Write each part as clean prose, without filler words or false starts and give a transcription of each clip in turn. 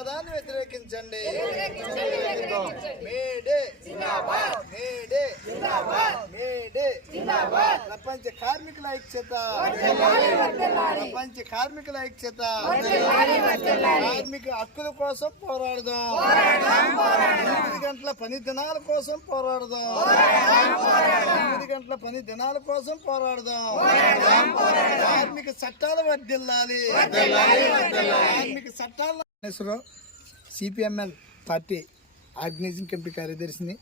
ఉగ్రవాదాన్ని వ్యతిరేకించండి. May Day May Day May Day. ప్రపంచ కార్మికుల ఐక్యత, ప్రపంచ కార్మికుల ఐక్యత. కార్మిక హక్కుల కోసం పోరాడదాం. 8 గంటల పని దినాల కోసం పోరాడదాం. 8 గంటల పని దినాల కోసం పోరాడదాం. కార్మిక చట్టాలు వర్ధిల్లాలి. కార్మిక చట్టాలు. సిపిఎంఎల్ పార్టీ ఆర్గనైజింగ్ కమిటీ కార్యదర్శిని.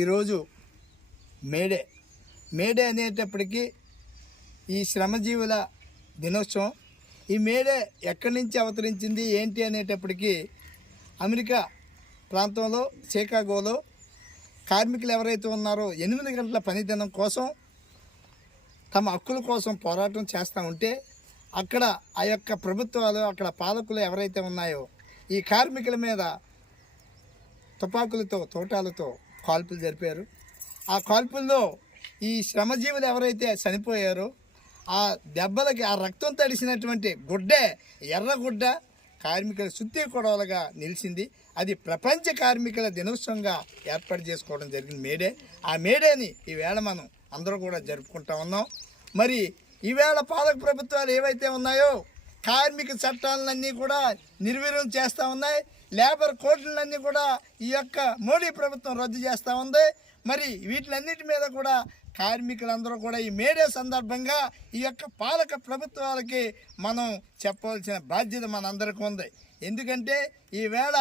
ఈరోజు మేడే అనేటప్పటికీ ఈ శ్రమజీవుల దినోత్సవం. ఈ మేడే ఎక్కడి నుంచి అవతరించింది ఏంటి అనేటప్పటికీ అమెరికా ప్రాంతంలో చికాగోలో కార్మికులు ఎవరైతే ఉన్నారో 8 గంటల పనిదినం కోసం తమ హక్కుల కోసం పోరాటం చేస్తూ ఉంటే అక్కడ ఆ యొక్క ప్రభుత్వాలు, అక్కడ పాలకులు ఎవరైతే ఉన్నాయో ఈ కార్మికుల మీద తుపాకులతో, తోటాలతో కాల్పులు జరిపారు. ఆ కాల్పుల్లో ఈ శ్రమజీవులు ఎవరైతే చనిపోయారో ఆ దెబ్బలకి ఆ రక్తం తడిసినటువంటి ఎర్రగుడ్డ కార్మికుల శుద్ధి కొడవలుగా నిలిచింది. అది ప్రపంచ కార్మికుల దినోత్సవంగా ఏర్పాటు చేసుకోవడం జరిగింది మేడే. ఆ మేడేని ఈవేళ మనం అందరూ కూడా జరుపుకుంటా ఉన్నాం. మరి ఈవేళ పాలక ప్రభుత్వాలు ఏవైతే ఉన్నాయో కార్మిక చట్టాలన్నీ కూడా నిర్వీర్యం చేస్తూ ఉన్నాయి. లేబర్ కోడ్లన్నీ కూడా ఈ యొక్క మోడీ ప్రభుత్వం రద్దు చేస్తూ ఉంది. మరి వీటిలన్నిటి మీద కూడా కార్మికులందరూ కూడా ఈ మేడే సందర్భంగా ఈ యొక్క పాలక ప్రభుత్వాలకి మనం చెప్పవలసిన బాధ్యత మనందరికీ ఉంది. ఎందుకంటే ఈవేళ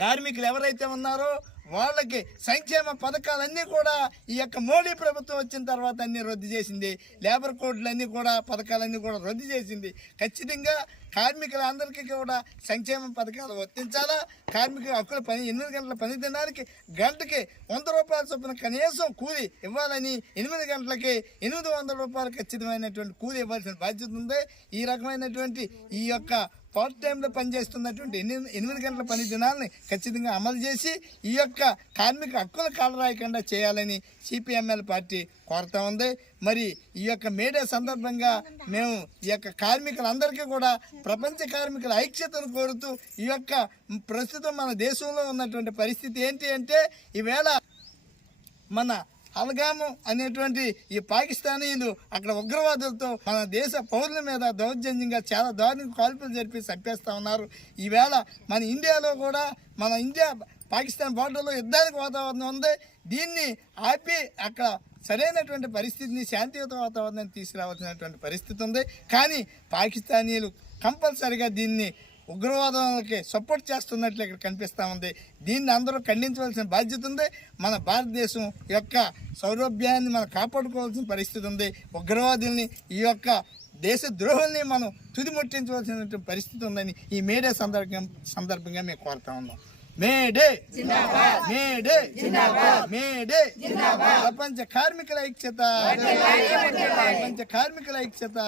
కార్మికులు ఎవరైతే ఉన్నారో వాళ్ళకి సంక్షేమ పథకాలన్నీ కూడా ఈ యొక్క మోడీ ప్రభుత్వం వచ్చిన తర్వాత అన్నీ రద్దు చేసింది. లేబర్ కోడ్లన్నీ కూడా పథకాలన్నీ కూడా రద్దు చేసింది. ఖచ్చితంగా కార్మికులందరికీ కూడా సంక్షేమ పథకాలు వర్తించాలా. కార్మికుల హక్కుల 8 గంటల పని దినానికి గంటకి 100 రూపాయల చొప్పున కనీసం కూలి ఇవ్వాలని, 8 గంటలకి 800 రూపాయలు ఖచ్చితమైనటువంటి కూలి ఇవ్వాల్సిన బాధ్యత ఉంది. ఈ రకమైనటువంటి ఈ యొక్క పార్ట్ టైంలో పనిచేస్తున్నటువంటి 8 గంటల పని దినాలని ఖచ్చితంగా అమలు చేసి ఈ యొక్క కార్మిక హక్కులు కాలరాయకుండా చేయాలని సిపిఎంఎల్ పార్టీ కోరుతా ఉంది. మరి ఈ యొక్క మేడే సందర్భంగా మేము ఈ యొక్క కార్మికులందరికీ కూడా ప్రపంచ కార్మికుల ఐక్యతను కోరుతూ ఈ యొక్క ప్రస్తుతం మన దేశంలో ఉన్నటువంటి పరిస్థితి ఏంటి అంటే ఈవేళ మన హల్గాము అనేటువంటి ఈ పాకిస్తానీయులు అక్కడ ఉగ్రవాదులతో మన దేశ పౌరుల మీద దౌర్జన్యంగా చాలా దారుణ కాల్పులు జరిపి చంపేస్తూ ఉన్నారు. ఈవేళ మన ఇండియాలో కూడా మన ఇండియా పాకిస్తాన్ బార్డర్లో యుద్ధానికి వాతావరణం ఉంది. దీన్ని ఆపి అక్కడ సరైనటువంటి పరిస్థితిని, శాంతియుత వాతావరణాన్ని తీసుకురావాల్సినటువంటి పరిస్థితి ఉంది. కానీ పాకిస్తానీయులు కంపల్సరిగా దీన్ని ఉగ్రవాదానికి సపోర్ట్ చేస్తున్నట్లు ఇక్కడ కనిపిస్తూ ఉంది. దీన్ని అందరూ ఖండించవలసిన బాధ్యత ఉంది. మన భారతదేశం యొక్క సౌలభ్యాన్ని మనం కాపాడుకోవాల్సిన పరిస్థితి ఉంది. ఉగ్రవాదుల్ని, ఈ యొక్క దేశ ద్రోహుల్ని మనం తుదిముట్టించవలసినటువంటి పరిస్థితి ఉందని ఈ మేడే సందర్భంగా మేము కోరుతా ఉన్నాం. May Day May Day May Day. ప్రపంచ కార్మికుల ఐక్యత, ప్రపంచ కార్మికుల ఐక్యత.